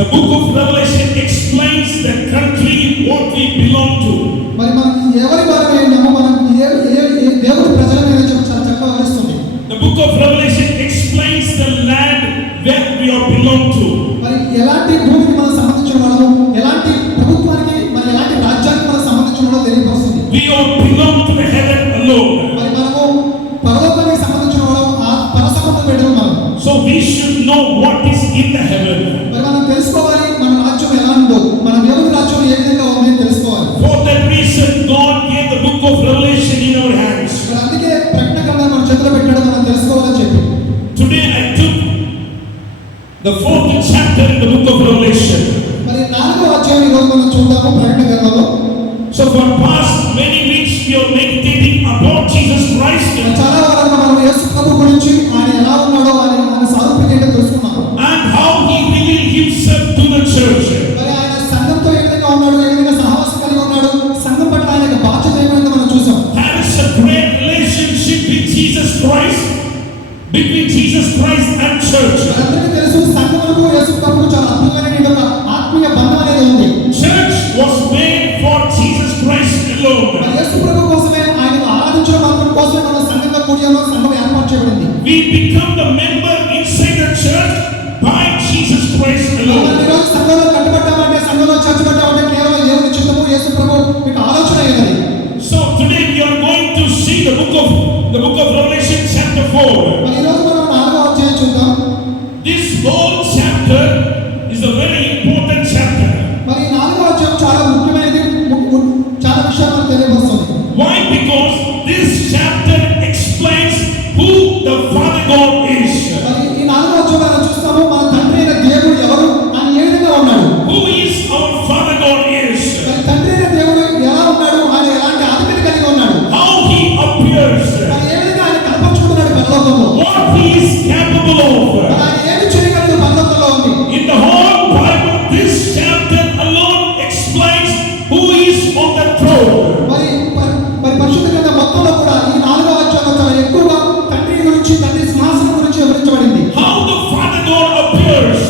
The book of Revelation explains the country what we belong to. మరి మనం ఎవరి వారమై ఉన్నామో, మనం ఏ దేవుడి ప్రజలమే చెప్పవలస్తుంది. The book of Revelation explains the land where we are belong to. మరి ఎలాంటి భూమికి మనం సంబంధించిన వాళ్ళము, ఎలాంటి ప్రభుత్వానికి, మరి ఎలాంటి రాజ్యానికి మనం సంబంధించిన వాళ్ళో తెలియపరుస్తుంది. We all belong to the heaven alone. మరి మనము పరలోకానికి సంబంధించిన వాళ్ళం, ఆ పరసంబంధం పెట్టడం మనం. So we should know what is in the heaven. మరి మనం తెలుసుకోవాలి మన రాజ్యం ఎలా ఉందో, మన దేవుని రాజ్యం ఏ విధంగా ఉందో తెలుసుకోవాలి. For that reason God gave the book of Revelation in our hands. మరి అందుకే ప్రకటన గ్రంథాన్ని మన చేతిలో పెట్టడం మనం తెలుసుకోవాలని చెప్పి Today I took the 4th chapter in the book of Revelation. మరి 4వ అధ్యాయం ఈ రోజు మనం చూద్దాము ప్రకటన గ్రంథంలో. So for past many weeks we are meditating about Jesus Christ. చాలా వారాలుగా మనం యేసు ప్రభు గురించి, ఆయన ఎలా ఉన్నాడో, ఆయన సారూప్యత ఏంటో తెలుసుకున్నాము. And how he revealed himself to the church. మరి ఆయన సంఘంతో ఏ విధంగా ఉన్నాడు, ఏ విధంగా సహవాసం కలిగి ఉన్నాడు, సంఘం పట్ల ఆయన బాధ్యత ఏమైందో మనం చూసాం. There is a great relationship with Jesus Christ, between Jesus Christ and church. అందరికీ తెలుసు, సంఘములకు యేసు ప్రభువుకు చాలా అద్భుతమైన ఒక ఆత్మీయ బంధం అనేది ఉంది. Church was made for Jesus Christ alone. మరి యేసు ప్రభు కోసమే, ఆయనను ఆరాధించడం మాత్రం కోసమే మనం సంఘంగా కూడి ఉన్నాం, సంఘం ఏర్పాటు చేయబడింది. We become the member inside the church by Jesus Christ alone. మనం ఈరోజు సంఘంలో కట్టబడ్డామంటే, సంఘంలో చేర్చబడ్డామంటే కేవలం దేవుని చిత్తము, యేసు ప్రభు మీకు ఆలోచన అయ్యేది. So today we are going to see the book of Revelation chapter 4. మరి ఈ రోజు మనం 4వ అధ్యాయం చూద్దాం. This whole chapter is a very important chapter. మరి 4వ అధ్యాయం చాలా ముఖ్యమైనది, చాలా విషయాలు మనకు తెలియజేస్తుంది. Why? Because this chapter explains who the Father God is. మరి ఈ 4వ అధ్యాయం మనం చూస్తాము, మన తండ్రి అయిన దేవుడు ఎవరు, ఆయన ఏ విధంగా ఉన్నాడు. Who is our Father God is. మరి తండ్రి అయిన దేవుడు ఎలా ఉన్నాడు, ఆయన ఎలాంటి ఆధిపత్యం కలిగి ఉన్నాడు, How he appears. మరి ఏ విధంగా ఆయన కనపరుచుకుంటున్నాడు పరలోకంలో, What he is capable of. ఆయన ఏమి చేయగలడు పరలోకంలో ఉంది. In the whole Bible, this chapter alone explains who is on the throne. మరి పరిశుద్ధ గ్రంథం మొత్తంలో కూడా ఈ 4వ అధ్యాయంలో చాలా ఎక్కువగా తండ్రి గురించి, తండ్రి సింహాసనం గురించి వివరించబడింది. How the Father God appears.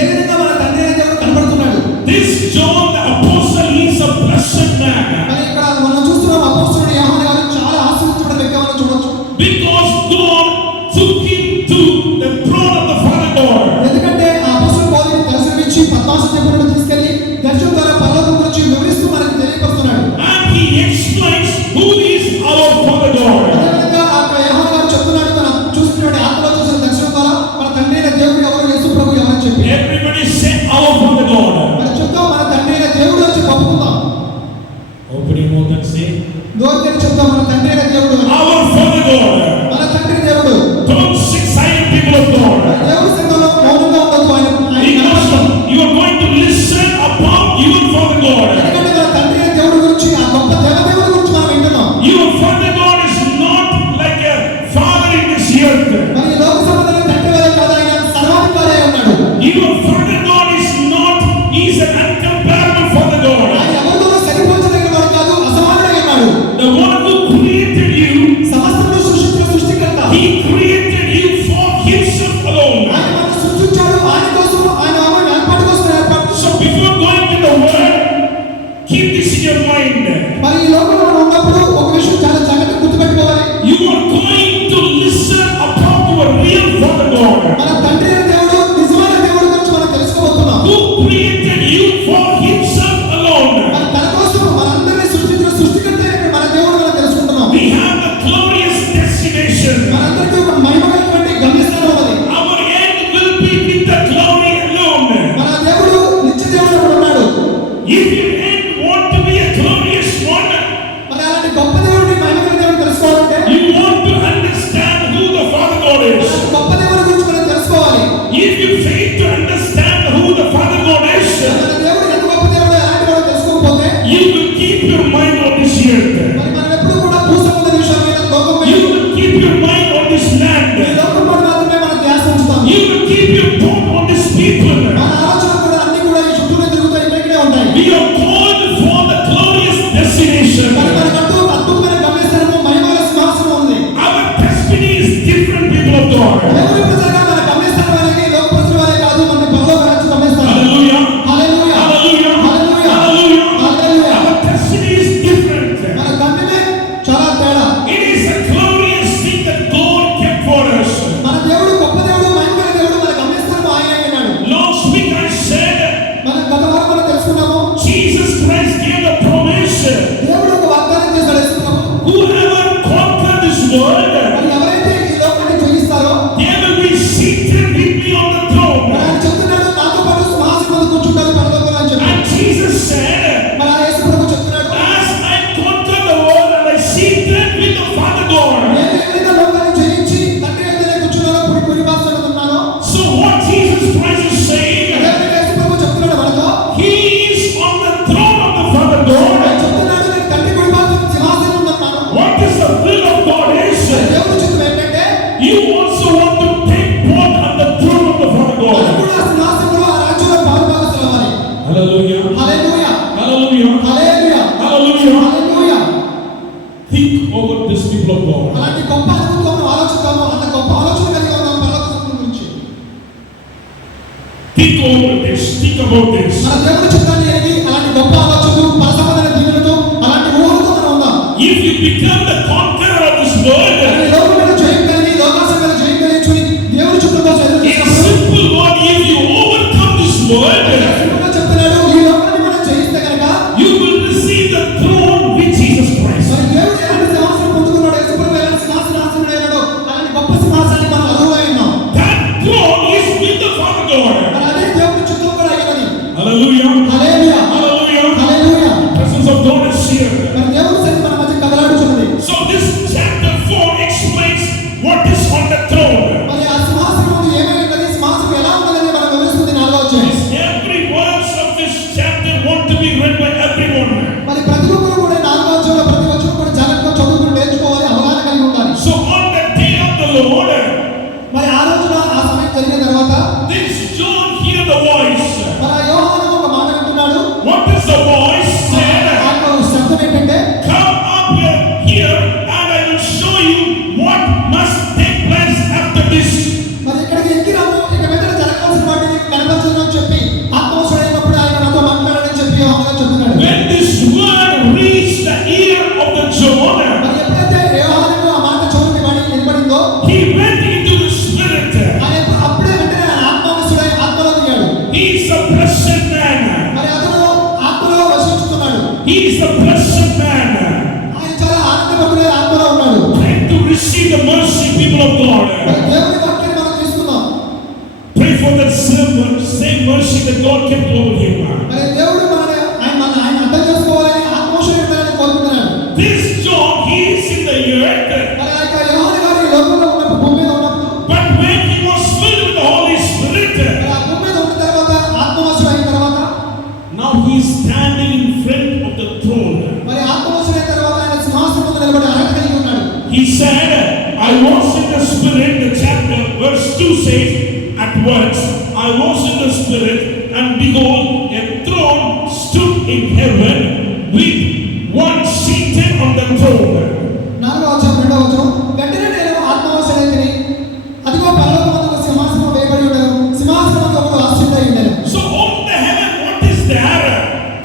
ఏ విధంగా మన తండ్రి అయిన దేవుడు కనపడుతున్నాడు. This John the apostle, he is a blessed man. మరి ఇక్కడ మనం చూస్తున్నాం, అపోస్తలుడు యోహాను గారు చాలా ఆశీర్వదించబడిన వ్యక్తిగా మనం చూడొచ్చు. Because God took him to the throne of the Father God. ఎందుకంటే ఆ అపోస్తలుడు పౌలుకి దర్శనమిచ్చి పద్మాసన చెప్పులను తీసుకెళ్లి దర్శనం ద్వారా పరలోకం గురించి వివరిస్తూ మనకు తెలియపరుస్తున్నాడు. And he explains who is our Father God. అదేవిధంగా అక్కడ యోహాను గారు చెప్తున్నాడు, తన చూస్తున్నటువంటి ఆత్మలో చూసిన దర్శనం ద్వారా మన తండ్రి అయిన దేవుడు ఎవరు, యేసు ప్రభు ఎవరని చెప్పి. Everybody say our Father God. మరి చెప్తాం, మన తండ్రి అయిన దేవుడు వచ్చి పప్పుకుందాం. Open your mouth and say నోరు తెరిచి చెప్తాం, మన తండ్రి అయిన దేవుడు, our Father God. మన తండ్రి దేవుడు. Don't sit silent, people of God. దేవుడి సంఘంలో మౌనంగా ఉండొద్దు. ఆయన Because you are going to listen about your Father God. ఎందుకంటే మన తండ్రి అయిన దేవుడి గురించి, ఆ గొప్ప దేవదేవుడి గురించి మనం వింటున్నాం. Your Father God is not like a father in this earth. మరి ఈ లోక సంబంధమైన తండ్రి వలె కాదు, ఆయన సర్వాధికారి అయి ఉన్నాడు. Your Father God Hallelujah. Hallelujah Hallelujah. హల్లెలూయా Hallelujah. Hallelujah. Think over this people of God. అలాంటి గొప్ప అనుభూతితో మనం ఆలోచిస్తాము, అంత గొప్ప ఆలోచన కలిగి ఉన్నాం పరలోక సంబంధం గురించి. Think over this. Think about this. మన దేవుని చిత్తాన్ని ఎరిగి అలాంటి గొప్ప ఆలోచనలు పరసమైన దీవెనలతో అలాంటి ఊహలతో మనం ఉందాం. If you become the conqueror of this world, ఈ లోకం మీద జయం కలిగి లోకాసం మీద జయం కలిగించుని దేవుని చిత్తంతో in చేస్తున్నప్పుడు simple word, if you overcome this world, సింపుల్గా చెప్తున్నాడు, ఈ లోకాన్ని మనం జయిస్తే కనుక you will receive the throne with Jesus Christ. మరి దేవుడు ఎలాంటి సింహాసనం పొందుకున్నాడు, యేసుప్రభు ఎలాంటి సింహాసనాసనుడు అయినాడో అలాంటి గొప్ప సింహాసనానికి మనం అర్హులై ఉన్నాం. That throne is with the Father God. మరి అదే దేవుని చిత్తం కూడా అయినది. Hallelujah. హల్లెలూయా Hallelujah. హల్లెలూయా. The presence of God is here. మరి దేవుని సన్నిధి మన మధ్య కదలాడుచున్నది. So this chapter 4 explains what is on the throne. మరి ఆ సింహాసనం ముందు ఏమై ఉన్నది, సింహాసనం ఎలా ఉన్నదని మనకు వివరిస్తుంది 4వ అధ్యాయం. Every words of this chapter want to be read by everyone. మరి ప్రతి ఒక్కరు కూడా 4వ అధ్యాయంలో ప్రతి వచనం కూడా జాగ్రత్తగా చదువుకుని నేర్చుకోవాలి, అవగాహన కలిగి ఉండాలి. So on the day of the Lord, మరి ఆ రోజున ఆ సమయం జరిగిన తర్వాత this John hear the voice. మరి ఆ యోహాను ఒక మాట వింటున్నాడు. What is the voice said? ఆ శబ్దం ఏంటంటే, Come up here and I will show you what must take place after this. మరి ఇక్కడికి ఎక్కిరాము, ఇక వెంటనే జరగాల్సిన వాటిని కనపరచుదని చెప్పి ఆత్మవశుడైనప్పుడు ఆయన నాతో మాట్లాడాడని చెప్పి యోహాను చెప్తున్నాడు. When this word reached the ear of the John, మరి ఎప్పుడైతే యోహానుకు ఆ మాట చెవులకి వినబడిందో he went into the spirit. ఆయన అప్పుడే వెంటనే ఆయన ఆత్మవశుడై ఆత్మలో దిగాడు. He is a blessed man. మరి అతను ఆత్మలో వసించుతున్నాడు. He is a blessed man. ఆయన చాలా ఆనందపడుతున్న ఆత్మలో ఉన్నాడు. Pray to receive the mercy, people of God. మరి దేవుని వాక్యాన్ని మనం తీసుకుందాం. Pray for that same mercy that God kept over him. మరి దేవుడు ఆయన అర్థం చేసుకోవాలని ఆత్మవశుడైన కోరుకుంటున్నాడు. This John, he is in the earth, మరి ఆ యొక్క యోహాను గారు ఈ లోకంలో ఉన్నప్పుడు, భూమి మీద ఉన్నప్పుడు, but when he was filled with the Holy Spirit, మరి ఆ భూమి మీద ఉన్న తర్వాత ఆత్మవశుడైన తర్వాత now he is standing in front of the throne. మరి ఆత్మవశుడైన తర్వాత ఆయన సింహాసనం ముందు నిలబడి అర్హత కలిగి ఉన్నాడు. He said, I was in the spirit, the chapter, verse 2 says, at once I was in the spirit, and behold, a throne stood in heaven with one seated on the throne. 4వ అధ్యాయం 2వ వచనం, వెంటనే నేను ఆత్మవశుడైతిని, అదిగో పరలోకమందు ఒక సింహాసనం వేయబడి ఉండెను, సింహాసనముపై ఒకడు ఆసీనుడై ఉండెను. So on the heaven, what is there?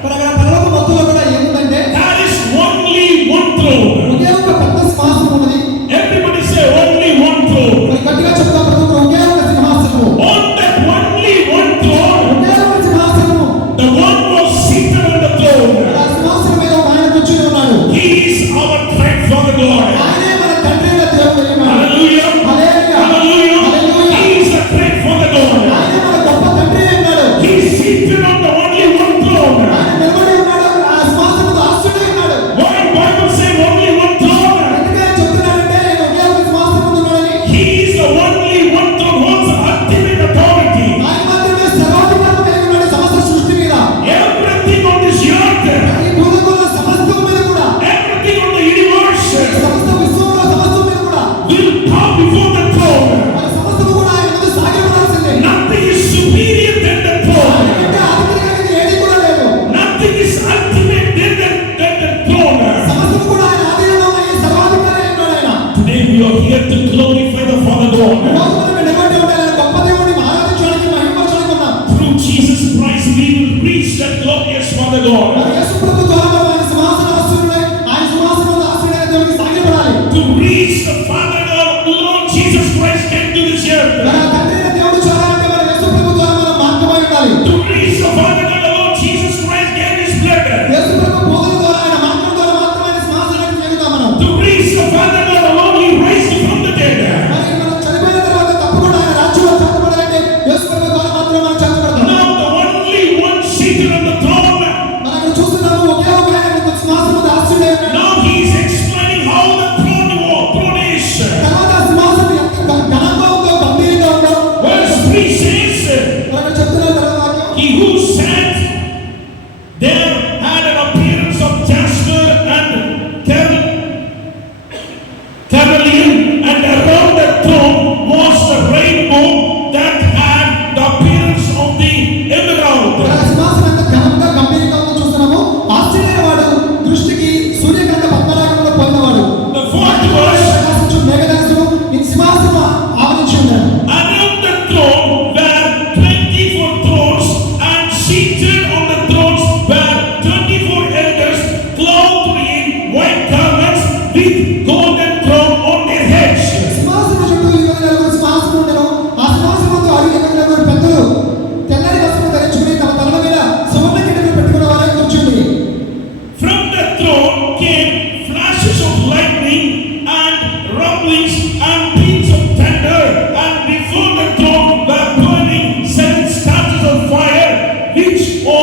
మరి అక్కడ పరలోక మధ్యలో కూడా ఏముందంటే There is only one throne. ఒకే ఒక పెద్ద సింహాసనం ఉన్నది. Everybody say only one throne. మరి గట్టిగా చెప్తాం, ప్రతి ఒక్కరు ఒకే ఒక సింహాసనము, On that only one throne, ఒకే ఒక సింహాసనము. the one was seated on the throne. ఆ సింహాసనం మీద ఒక ఆయన కూర్చుని ఉన్నాడు. He is our great Father God. ఆయనే మన తండ్రి అయిన దేవుడు అయి ఉన్నాడు. Hallelujah. హల్లెలూయా Hallelujah. హల్లెలూయా. He is the great Father God. ఆయనే మన గొప్ప తండ్రి అయి ఉన్నాడు. He is seated on the only one throne. ఆయన నిలబడి ఉన్నాడు, ఆ సింహాసనం మీద ఆసీనుడై ఉన్నాడు. Why Bible say only one throne? ఎందుకు ఆయన చెప్తున్నాడంటే ఆయన ఒకే ఒక సింహాసనం మీద ఉన్నాడని. He is the only one throne who has the ultimate authority. ఆయన మాత్రమే సర్వాధికారం కలిగి ఉన్నాడు సమస్త సృష్టి మీద. Everything on this earth, ఈ భూలోకంలో సమస్తం మీద కూడా, everything on the universe సమస్త విశ్వంలో సమస్తం మీద కూడా, will come before the throne. మన సమస్తము కూడా ఆయన ముందు సాగిపోవాల్సిందే. Nothing is superior than the throne. ఆయనకంటే ఆధిపత్యమైనది ఏదీ కూడా లేదు. Nothing is ultimate than the throne. సమస్తము కూడా ఆయన ఆధీనంలో ఉన్నాయి, సర్వాధికారి అయి ఉన్నాడు ఆయన. Today we are here to glorify the Father ఈ God. రోజు మనం నిలబడి ఉంటే ఆయన గొప్ప దేవుడిని ఆరాధించడానికి, మహిమపరచడానికి ఉన్నాం. Through Jesus Christ we will reach that glorious Father God. మరి యేసు ప్రభు ద్వారా మనం ఆయన సింహాసనాసీనుడై, ఆయన సింహాసనం మీద ఆసీనుడైన దేవునికి సాగిలపడాలి. To reach the Father God, Lord Jesus Christ came to this earth. మరి ఆ తండ్రి అయిన దేవుడు చేరాలంటే మన యేసు ప్రభు ద్వారా మనం మార్గమై ఉండాలి. To reach the Father God, Lord Jesus Christ gave his blood. యేసు ప్రభు బోధన ద్వారా, ఆయన మార్గం ద్వారా మాత్రమే ఆయన సింహాసనానికి చేరుతాం మనం. To reach the Father God, Lord, he raised from the dead. మరి మనం చనిపోయిన తర్వాత తప్పకుండా ఆయన రాజ్యంలో చేర్చబడాలంటే యేసు ప్రభు ద్వారా మాత్రమే మనం చేర్చబడతాం. Now the only one seated on the throne. మనం అక్కడ చూస్తున్నాము, ఒకే ఒక ఆయన సింహాసనం మీద ఆసీనుడై ఉన్నాడు. Now he is explaining how the throne is. తర్వాత ఆ సింహాసనం ఎంత ఘనంగా ఉందో, గంభీరంగా ఉందో. Verse 3 says, మరి అక్కడ చెప్తున్నారు తర్వాత వాక్యం, he who sat there had an appearance of jasper and carnelian, and around the throne was the rainbow that had the appearance of the emerald. మరి ఆ సింహాసనం ఎంత ఘనంగా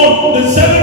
the seven